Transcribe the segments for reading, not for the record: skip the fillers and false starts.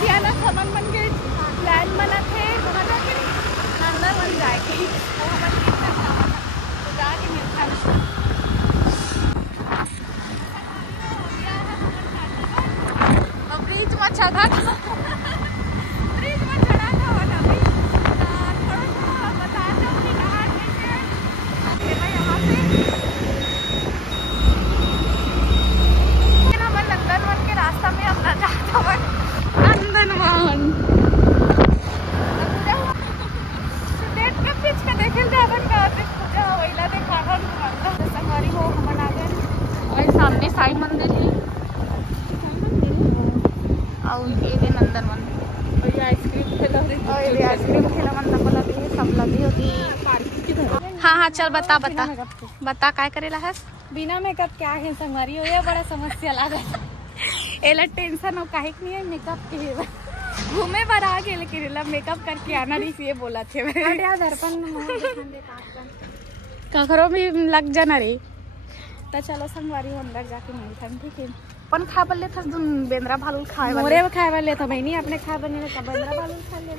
दियाना खमन मन के प्लान बना थे कहाँ जाके नंदनवन जाके वो हमारे कितना खावा था तो जाके मिलता ब्रिज में चढ़ा था ब्रिज में चढ़ा था वाला भी थोड़ा सा बता दो कि कहाँ कैसे मैं यहाँ से हम नंदनवन के रास्ता में हम ना जाता हुआ नंदनवन संगवारी हो हमन आ गए और सामने साई मंदिर है और ये दे नंदनवन और ये आइसक्रीम ठेला और ये आइसक्रीम ठेला मन को लगी है सब लगी होती हाँ हाँ चल बता बता बता काय करेला है बिना मेकअप क्या है संगवारी हो ये बड़ा समस्या लगा एला टेंशन हो काहे नहीं है मेकअप के घूमे पर आ गए लेकिन मेकअप करके आना नहीं ये बोला थे दर्पण कखरो भी लग जाना रे तो चलो संगवारी अंदर जाके मिलता ठीक है अपन खा बल्ले था बेंद्रा भालू खाए मोरे खाए वाले था भाई नहीं अपने खाए बने का बेंद्रा भालू खा ले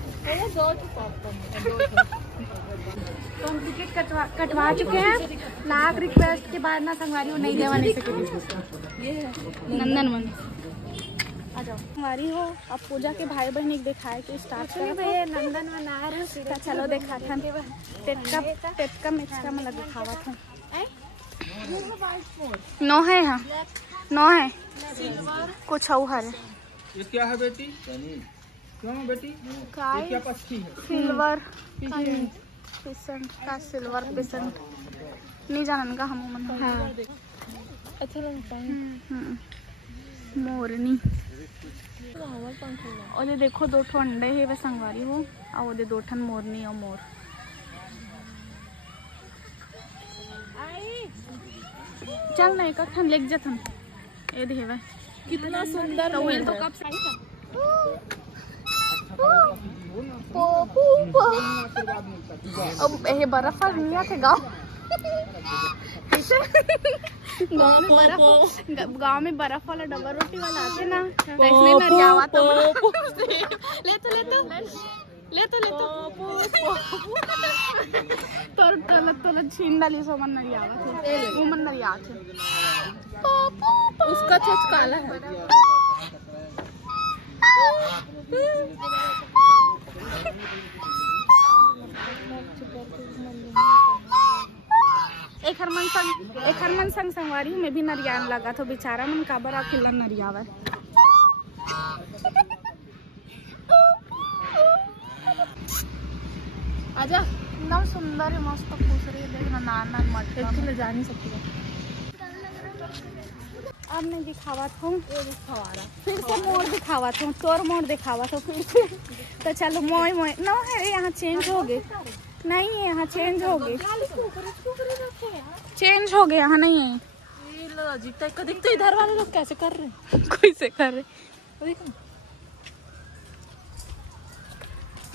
तो हम टिकट कटवा चुके हैं लाख रिक्वेस्ट के बाद ना संगवारी नहीं देवा नहीं सके ये नंदनवन आ जाओ हमारी हो अब पूजा के भाई बहन एक दिखाए के स्टार्ट भैया नंदनवन आ रहे हो चलो देखा था टेटका मेचका में लगे खावा था नो है यहाँ नो है कुछ हर ये क्या है बेटी क्यों बेटी क्या पक्षी है सिल्वर पिसन का सिल्वर पिसन नहीं जानन का हम मन हाँ अच्छा लगता है मोरनी और ये देखो दो ठो अंडे है वे संगवारी हो और ये दो ठन मोरनी और मोर चल ना एक ठन लेक जथन ए देवे कितना सुंदर तो ये तो कब सही था अब ये बर्फ नहीं आते गाँव गाँव में बर्फ वाला डबल रोटी वाला आते ना इसमें नरियावा तो ले तो तोर छीन डाली सो मन नरियावा थे वो मन नरिया थे उसका चोच काला है एक हरमन संग संगवारी में भी नरियान लगा तो बेचारा मन काबर अकेला नरियावा आजा एकदम सुंदर है मस्त खुश रही देखना नान मट जा नहीं सकती अब नहीं दिखावा था फिर से मोड़ दिखावा था तोर मोड़ दिखावा था फिर से तो चलो मोय मोय न है यहाँ चेंज हो गए नहीं है यहाँ चेंज हो गए यहाँ नहीं है देखते इधर वाले लोग कैसे कर रहे कैसे कर रहे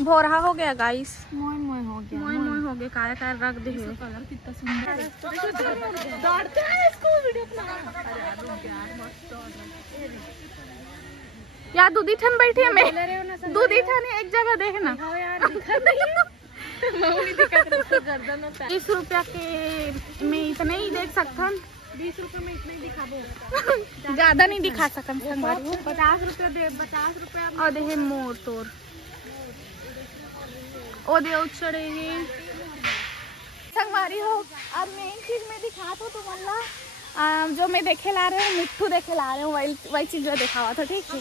भोरहा हो गया गाइस मोय हो गया काय रख दे कलर कितना सुंदर यार दूधी ठन बैठी है मैं दूधी ठन एक जगह देखना 20 रुपया के में इतने ही देख सकता 20 रुपये में इतने ही दिखा दो ज्यादा नहीं दिखा सकता 50 रुपया दे 50 रुपया और दे मोर तोर ओ दे चढ़ेगी संगवारी हो अब मेन चीज में दिखा तो तुम्हारा जो मैं देखे ला रहे हूँ मिट्टू देखे ला रहे हूँ वही चीज जो दिखावा था ठीक है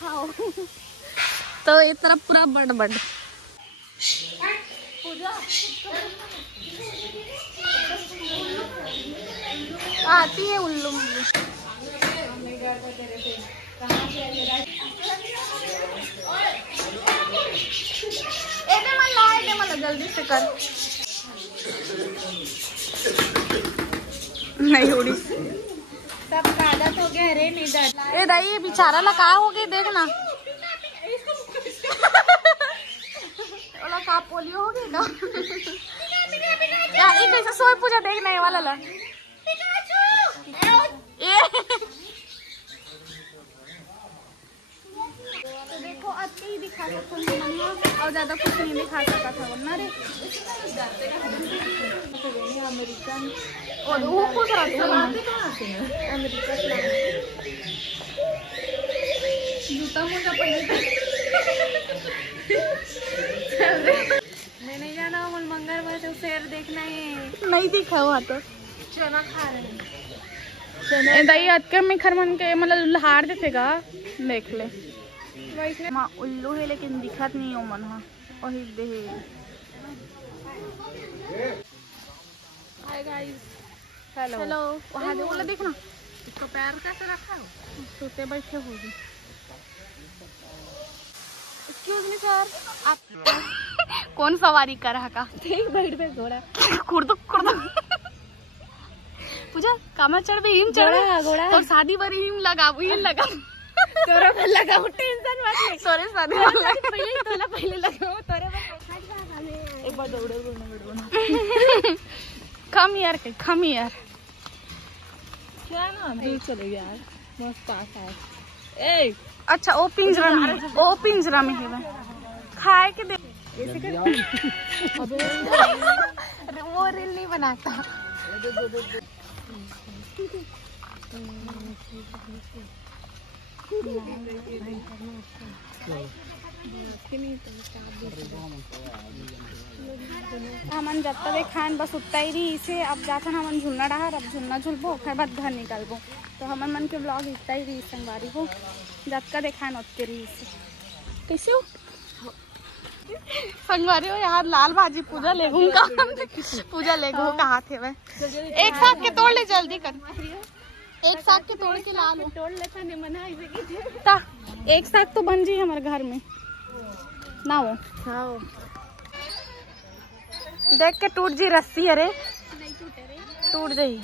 हाँ तो इस तरफ पूरा बड़ आती है उल्लू जल्दी से कर नहीं उड़ी सब आदत हो गया रे निधर ए दाई ये बेचारा ला का हो गई देखना ओला का पोलियो हो गई ना यार ये कैसे सोए पूजा देखने वाला ला और ज्यादा कुछ नहीं दिखा सकता था वरना रे अमेरिकन और वो कुछ जूता मोजा पहन मैं नहीं जाना मंगल में तो शेर देखना है नहीं दिखा हुआ तो चना खा रहे हैं दही अतके में खरमन के मतलब लहार देखेगा देख ले माँ उल्लू है लेकिन दिखत नहीं हो मन वही दे हाय गाइस हेलो हेलो वहाँ जो बोला देखना इसको पैर कैसे रखा हो सोते बैठे होगी एक्सक्यूज मी सर आप कौन सवारी कर रहा का बैठ पे घोड़ा कुर्दू पूजा कामा चढ़ पे हिम चढ़ घोड़ा और शादी बारी हिम लगाबू हिम लगा तोरा पे लगाओ टेंशन मत ले तोरे शादी पहले लगाओ तोरे पे एक बार दौड़ो कम यार क्या ना दूर चलो यार मस्त पास है ए अच्छा ओ पिंजरा में है खाए के दे ऐसे कर अरे वो रील नहीं बनाता हमन जब तक खान बस उतना ही रही इसे अब जाकर हमन झूलना रहा अब झूलना झूलबो फिर बाद घर निकलबो तो हमन मन के ब्लॉग इतना ही रही संगवारी को जब तक देखान उतके रही इसे कैसे हो संगवारी हो यार लाल भाजी पूजा ले घूंगा पूजा ले घू कहा थे वह एक साथ के तोड़ ले जल्दी कर एक साथ के तोड़ के लाल तोड़ लेता नहीं मना ता एक साथ तो बन जी हमारे घर में ना हो हाँ देख के टूट जी रस्सी अरे नहीं टूटे रे टूट गई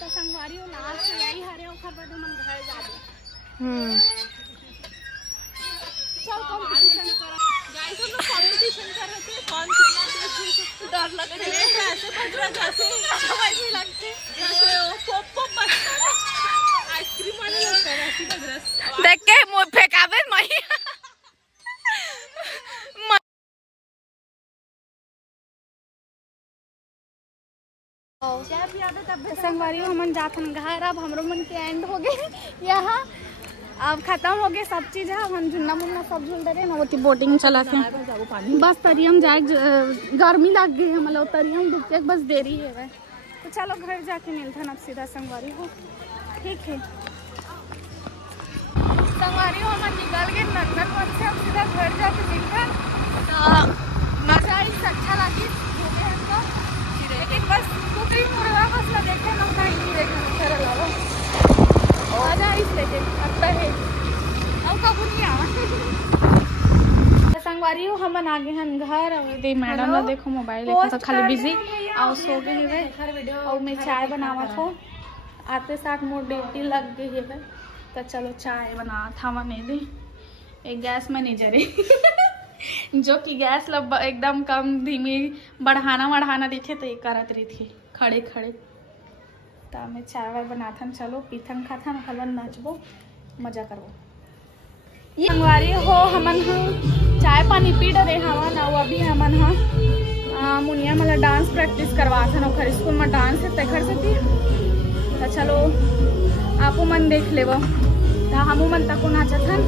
तो संगवारी हो लाल से यही हरे ओखर बड़े मन घर जा दे चल कंपटीशन कर गाइस हम लोग कंपटीशन कर रहे थे कौन कितना डर लग रहा है ऐसे बज रहा जैसे वैसे लगते जैसे पॉप पॉप आइसक्रीम वाले लगता है ऐसी बज रहा देख के मुंह फेंकावे मई संगवारी हमन जाथन घर अब हमरो मन के एंड हो गए यहाँ अब खत्म हो गए सब चीज है हम झुन्ना मुन्ना सब झूल रहे ना वो बोटिंग चला के बस तरियम जाए गर्मी लग गई हम लोग तरियम डूब के बस देरी है वह तो चलो घर जाके मिलते हैं अब सीधा संगवारी हो ठीक है संगवारी हो हम निकल गए नंदन वन से अब सीधा घर जाके मिलते तो मजा आई अच्छा लगी घूमे हमको लेकिन बस कुकरी मुर्गा मसला देखे ना कहीं नहीं देखने चल रहा मजा आई लेके अब है अब कबू नहीं आवा संगवारी हो हम आ गए हैं घर और दे मैडम ना देखो मोबाइल देखो तो खाली बिजी और सो गए है और मैं चाय बनावा था आते साथ मोर ड्यूटी लग गई है तो चलो चाय बना था मैंने दे एक गैस में नहीं जरे जो कि गैस एकदम कम धीमी बढ़ाना दिखे तो ये करत रही थी खड़े तो मैं चाय वाय बनाथन चलो पीथन खाथन हलन नाचबो मजा करबो ये संगवारी हो हमन चाय पानी पी डरे हवन और अभी हमन मुनिया मतलब डांस प्रैक्टिस करवाथन और स्कूल में डांस है तखर से तो चलो आपो मन देख लेबो तो हमू मन तको नाचथन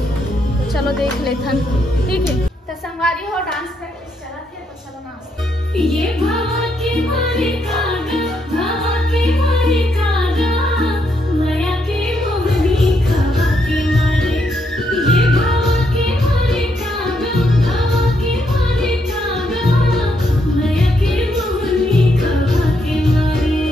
तो चलो देख लेथन ठीक है तो संगवारी हो डांस प्रैक्टिस चलत है तो चलो नाच ये भावा के मारे कागा भावा के मारे कागा माया के मोहनी खावा के मारे ये भावा के मारे कागा भावा के मारे कागा माया के मोहनी खावा के मारे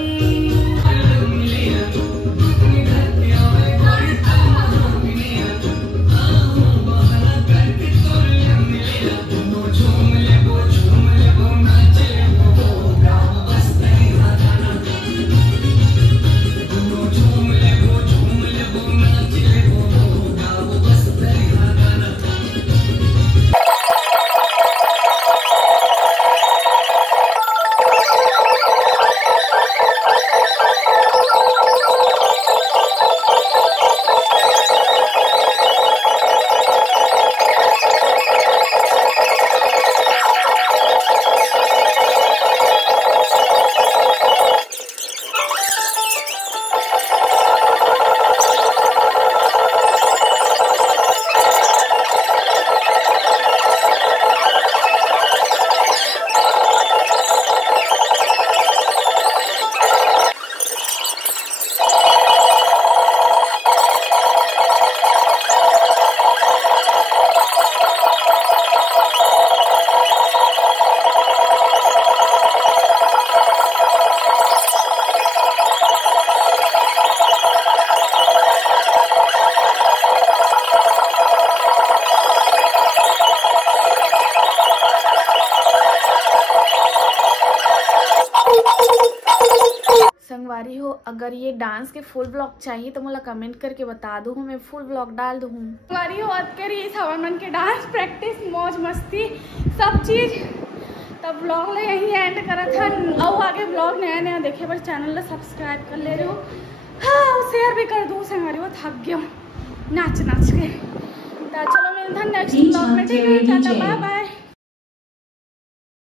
कवारी हो, अगर ये डांस के फुल ब्लॉग चाहिए तो मोला कमेंट करके बता दो, मैं फुल ब्लॉग डाल दूँ। कवारी हो अद करी हवन मन के डांस प्रैक्टिस मौज मस्ती सब चीज। तब ब्लॉग ले यही एंड करा था। और आगे ब्लॉग नया नया देखे पर चैनल सब्सक्राइब कर ले रहे हो, हाँ शेयर भी कर दो। संगारी वो थक गया नाच नाच के। तो चलो मिलते हैं नेक्स्ट ब्लॉग में, ठीक है, टाटा बाय बाय।